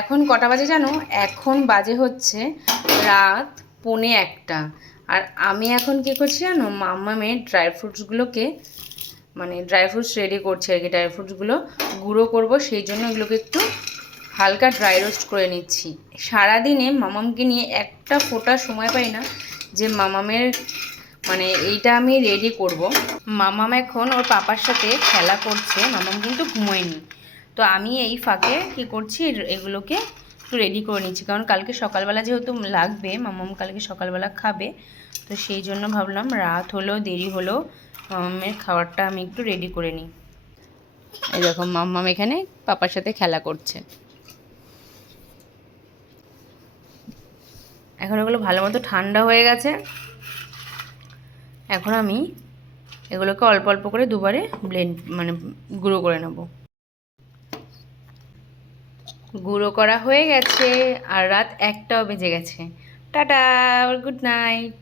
এখন কটা বাজে জানো? এখন বাজে হচ্ছে রাত 1:45। আর আমি এখন কী করছি জানো, মাম্মামের ড্রাই ফ্রুটসগুলোকে মানে ড্রাই ফ্রুটস রেডি করছি আর কি। ড্রাই ফ্রুটসগুলো গুঁড়ো করবো, সেই জন্য এগুলোকে একটু হালকা ড্রাই রোস্ট করে নিচ্ছি। সারাদিনে মামামকে নিয়ে একটা ফোঁটা সময় পাই না যে মামামের মানে এইটা আমি রেডি করব। মামাম এখন ওর পাপার সাথে খেলা করছে, মামাম কিন্তু ঘুমোয়নি। তো আমি এই ফাঁকে কি করছি, এগুলোকে একটু রেডি করে নিচ্ছি, কারণ কালকে সকালবেলা যেহেতু লাগবে, মামাম কালকে সকালবেলা খাবে। তো সেই জন্য ভাবলাম রাত হলেও দেরি হলেও মামামের খাবারটা আমি একটু রেডি করে নিই। এই দেখো মাম্মাম এখানে পাপার সাথে খেলা করছে। এখন এগুলো ভালো মতো ঠান্ডা হয়ে গেছে। এখন আমি এগুলোকে অল্প অল্প করে দুবারে ব্লেন্ড মানে গুঁড়ো করে নেব। গুঁড়ো করা হয়ে গেছে আর রাত 1টাও বেজে গেছে। Tata, good night.